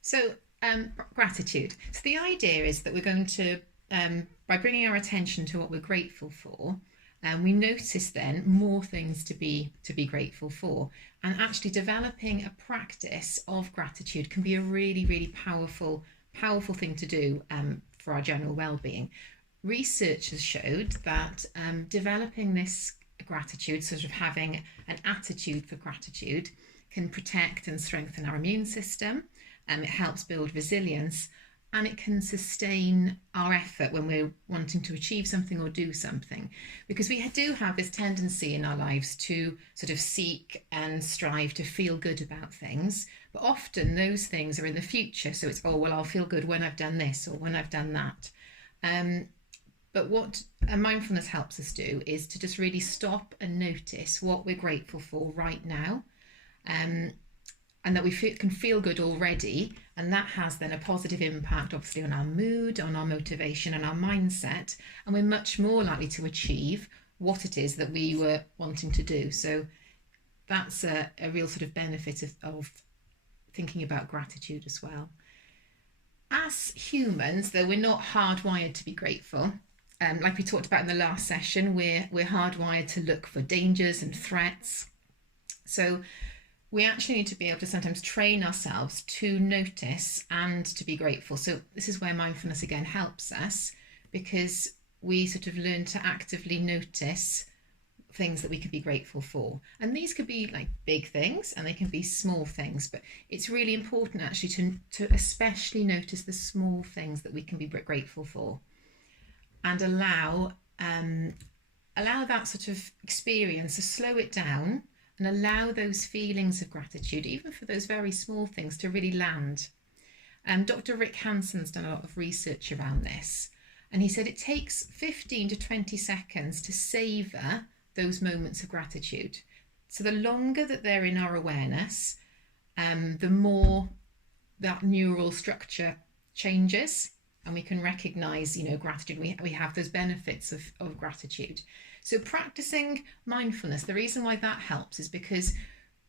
So, gratitude. So, the idea is that we're going to, by bringing our attention to what we're grateful for, we notice then more things to be grateful for, and actually developing a practice of gratitude can be a really, really powerful thing to do for our general well-being. Research has showed that developing this gratitude, sort of having an attitude for gratitude, can protect and strengthen our immune system. It helps build resilience, and it can sustain our effort when we're wanting to achieve something or do something. Because we do have this tendency in our lives to sort of seek and strive to feel good about things, but often those things are in the future. So it's, oh, well, I'll feel good when I've done this or when I've done that. But what mindfulness helps us do is to just really stop and notice what we're grateful for right now. And that we can feel good already, and that has then a positive impact obviously on our mood, on our motivation and our mindset, and we're much more likely to achieve what it is that we were wanting to do. So that's a real sort of benefit of thinking about gratitude as well. As humans, though, we're not hardwired to be grateful. Like we talked about in the last session, we're hardwired to look for dangers and threats. So we actually need to be able to sometimes train ourselves to notice and to be grateful. So this is where mindfulness again helps us, because we sort of learn to actively notice things that we could be grateful for. And these could be like big things and they can be small things, but it's really important actually to especially notice the small things that we can be grateful for, and allow that sort of experience to slow it down and allow those feelings of gratitude, even for those very small things, to really land. Dr. Rick Hanson's done a lot of research around this, and he said it takes 15 to 20 seconds to savour those moments of gratitude. So the longer that they're in our awareness, the more that neural structure changes, and we can recognise, gratitude. We have those benefits of gratitude. So practicing mindfulness, the reason why that helps is because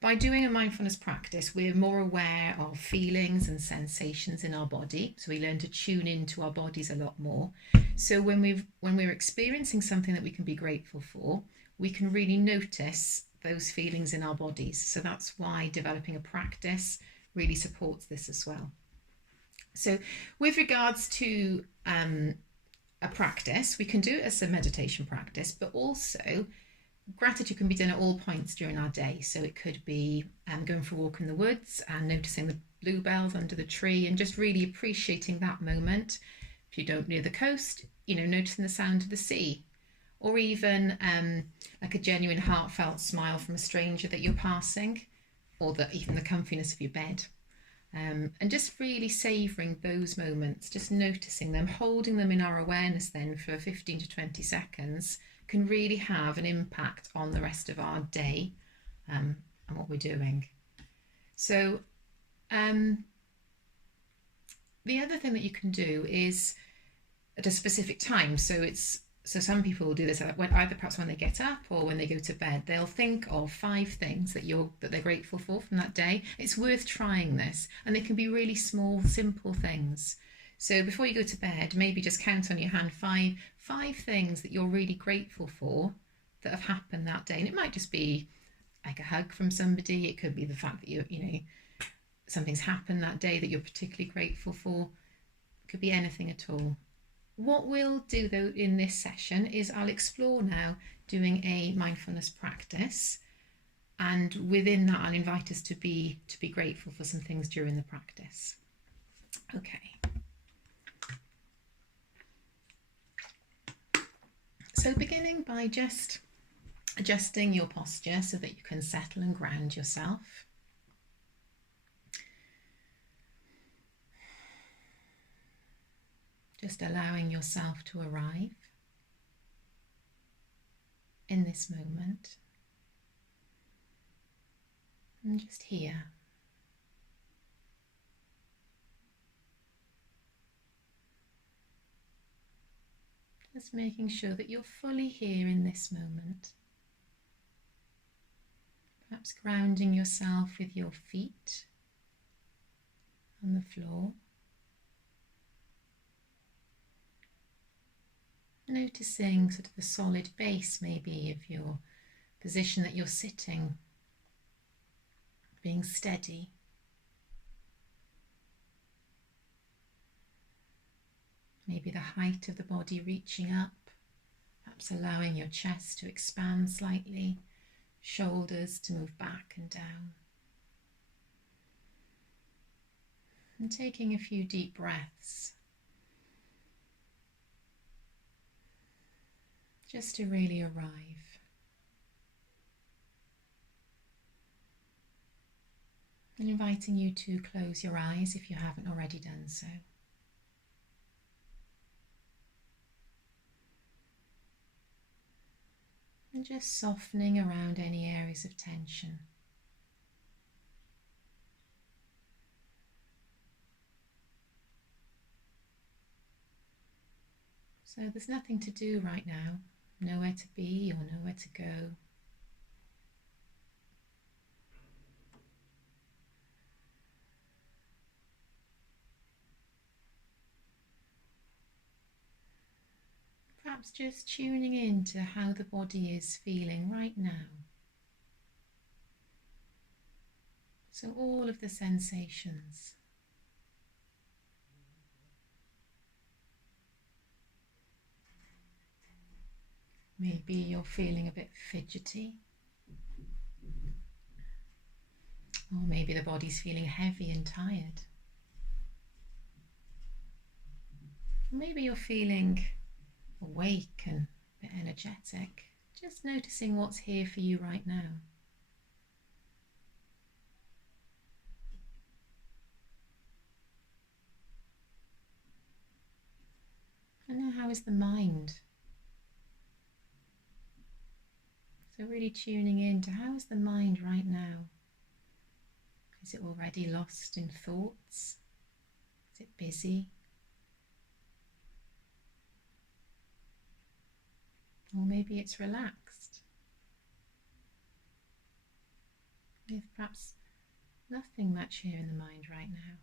by doing a mindfulness practice, we're more aware of feelings and sensations in our body. So we learn to tune into our bodies a lot more. So when we're experiencing something that we can be grateful for, we can really notice those feelings in our bodies. So that's why developing a practice really supports this as well. So with regards to a practice, we can do it as a meditation practice, but also gratitude can be done at all points during our day. So it could be going for a walk in the woods and noticing the bluebells under the tree and just really appreciating that moment. If you don't near the coast, noticing the sound of the sea, or even like a genuine heartfelt smile from a stranger that you're passing, or even the comfiness of your bed. And just really savouring those moments, just noticing them, holding them in our awareness then for 15 to 20 seconds can really have an impact on the rest of our day and what we're doing. So the other thing that you can do is at a specific time. So some people will do this either perhaps when they get up or when they go to bed. They'll think of 5 things that they're grateful for from that day. It's worth trying this, and they can be really small, simple things. So before you go to bed, maybe just count on your hand five things that you're really grateful for that have happened that day. And it might just be like a hug from somebody. It could be the fact that something's happened that day that you're particularly grateful for. It could be anything at all. What we'll do though in this session is I'll explore now doing a mindfulness practice, and within that I'll invite us to be grateful for some things during the practice. Okay. So beginning by just adjusting your posture so that you can settle and ground yourself. Just allowing yourself to arrive in this moment and just here. Just making sure that you're fully here in this moment. Perhaps grounding yourself with your feet on the floor. Noticing sort of the solid base maybe of your position that you're sitting, being steady. Maybe the height of the body reaching up, perhaps allowing your chest to expand slightly, shoulders to move back and down. And taking a few deep breaths, just to really arrive. And inviting you to close your eyes if you haven't already done so. And just softening around any areas of tension. So there's nothing to do right now, nowhere to be or nowhere to go. Perhaps just tuning in to how the body is feeling right now. So all of the sensations. Maybe you're feeling a bit fidgety. Or maybe the body's feeling heavy and tired. Maybe you're feeling awake and a bit energetic. Just noticing what's here for you right now. And now, how is the mind? So really tuning in to how is the mind right now? Is it already lost in thoughts? Is it busy? Or maybe it's relaxed, with perhaps nothing much here in the mind right now.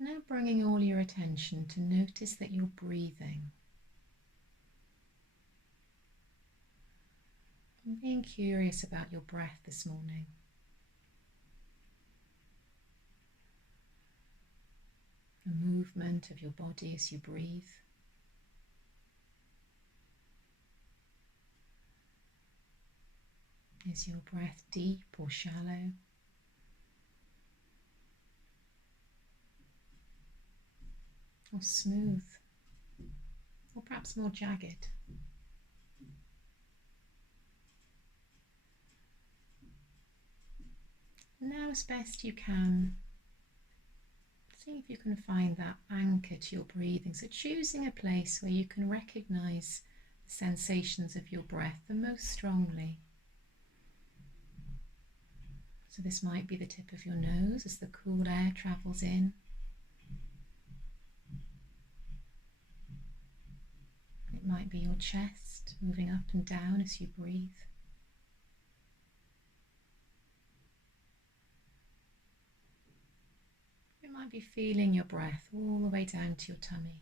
Now bringing all your attention to notice that you're breathing. And being curious about your breath this morning. The movement of your body as you breathe. Is your breath deep or shallow? Or smooth? Or perhaps more jagged? Now, as best you can, see if you can find that anchor to your breathing. So choosing a place where you can recognize the sensations of your breath the most strongly. So this might be the tip of your nose as the cool air travels in. It might be your chest moving up and down as you breathe. You might be feeling your breath all the way down to your tummy.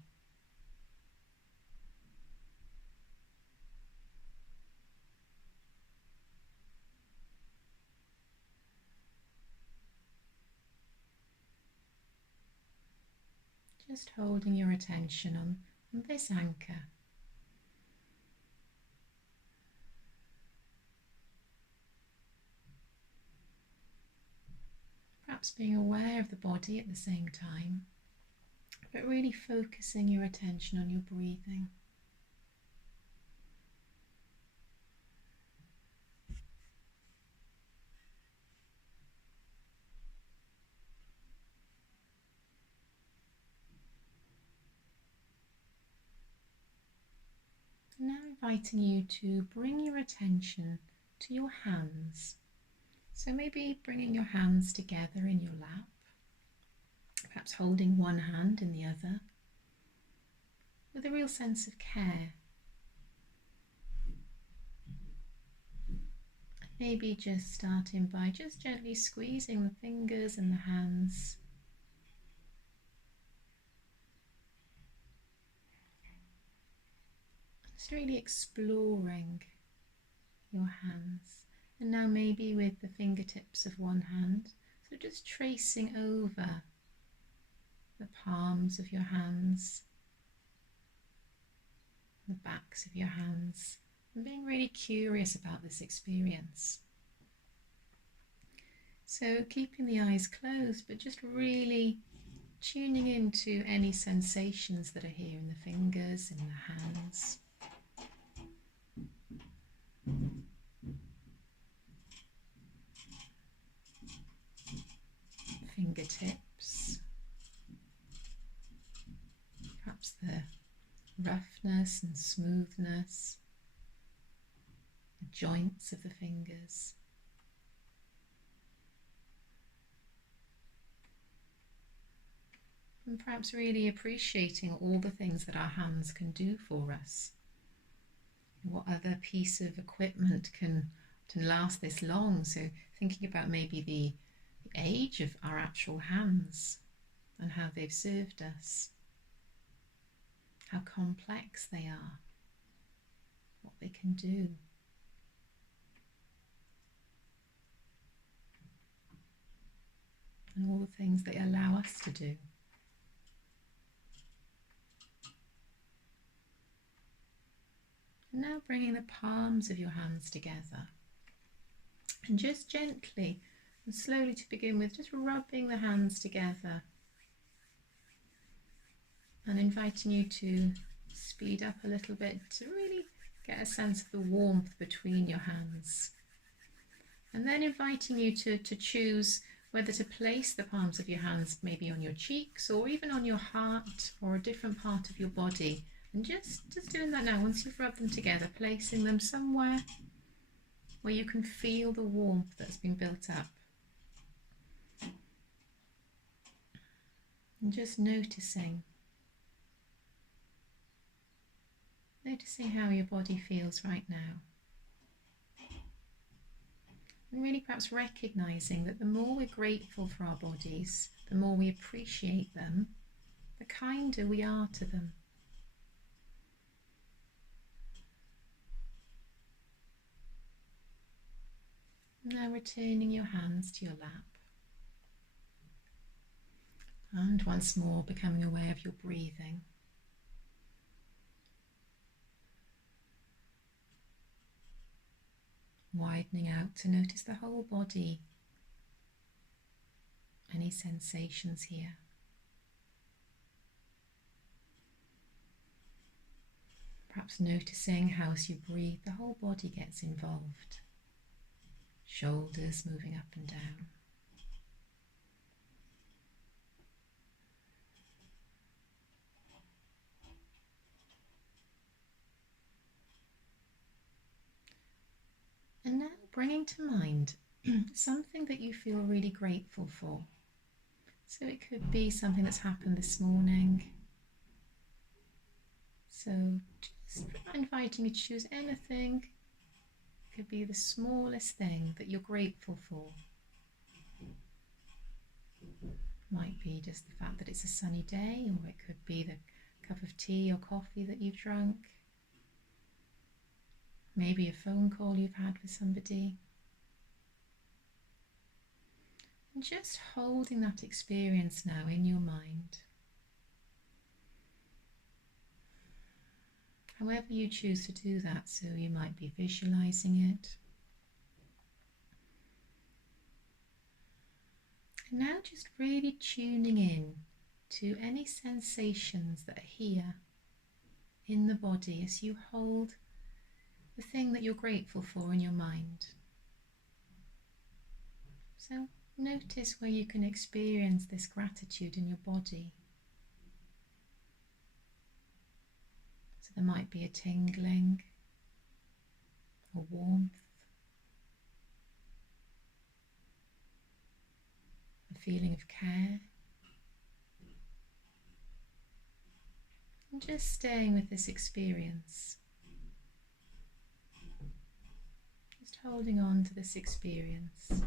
Just holding your attention on this anchor. Perhaps being aware of the body at the same time, but really focusing your attention on your breathing. Now inviting you to bring your attention to your hands. So maybe bringing your hands together in your lap, perhaps holding one hand in the other, with a real sense of care. Maybe just starting by just gently squeezing the fingers and the hands. Just really exploring your hands. And now maybe with the fingertips of one hand, so just tracing over the palms of your hands, the backs of your hands, and being really curious about this experience. So keeping the eyes closed, but just really tuning into any sensations that are here in the fingers, in the hands. Fingertips, perhaps the roughness and smoothness, the joints of the fingers. And perhaps really appreciating all the things that our hands can do for us. What other piece of equipment can last this long? So thinking about maybe the age of our actual hands and how they've served us, how complex they are, what they can do. And all the things they allow us to do. And now bringing the palms of your hands together and just gently and slowly to begin with, just rubbing the hands together and inviting you to speed up a little bit to really get a sense of the warmth between your hands. And then inviting you to choose whether to place the palms of your hands maybe on your cheeks or even on your heart or a different part of your body. And just doing that now, once you've rubbed them together, placing them somewhere where you can feel the warmth that's been built up. And just noticing how your body feels right now. And really perhaps recognising that the more we're grateful for our bodies, the more we appreciate them, the kinder we are to them. Now returning your hands to your lap. And once more becoming aware of your breathing. Widening out to notice the whole body. Any sensations here. Perhaps noticing how as you breathe the whole body gets involved. Shoulders moving up and down. And now bringing to mind something that you feel really grateful for. So it could be something that's happened this morning. So just inviting you to choose anything. It could be the smallest thing that you're grateful for. Might be just the fact that it's a sunny day, or it could be the cup of tea or coffee that you've drunk. Maybe a phone call you've had with somebody. And just holding that experience now in your mind. However you choose to do that, so you might be visualizing it. And now just really tuning in to any sensations that are here in the body as you hold the thing that you're grateful for in your mind. So notice where you can experience this gratitude in your body. So there might be a tingling, a warmth, a feeling of care. And just staying with this experience. Just holding on to this experience.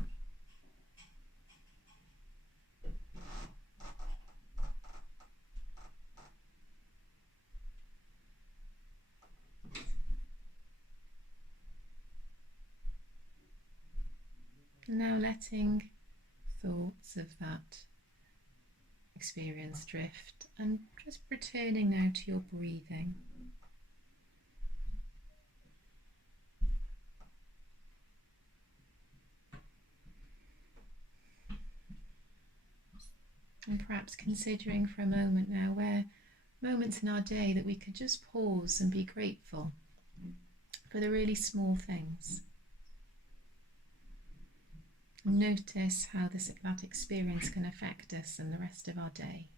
Now letting thoughts of that experience drift and just returning now to your breathing. And perhaps considering for a moment now where moments in our day that we could just pause and be grateful for the really small things. Notice how that experience can affect us and the rest of our day.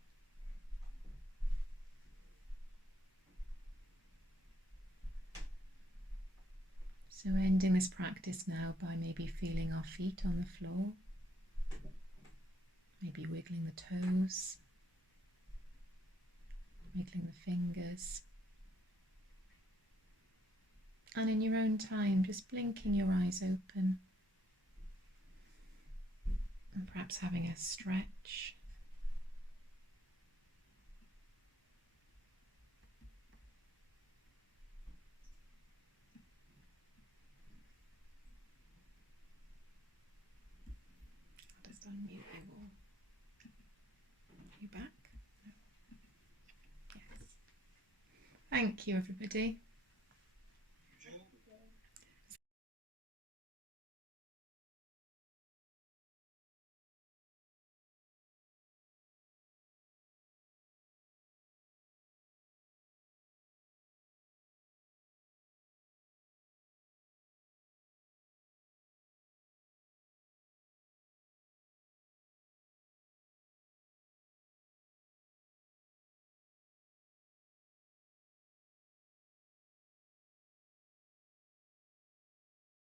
So ending this practice now by maybe feeling our feet on the floor, maybe wiggling the toes, wiggling the fingers. And in your own time, just blinking your eyes open. And perhaps having a stretch. I'll just unmute you all. Are you back? Yes. Thank you, everybody.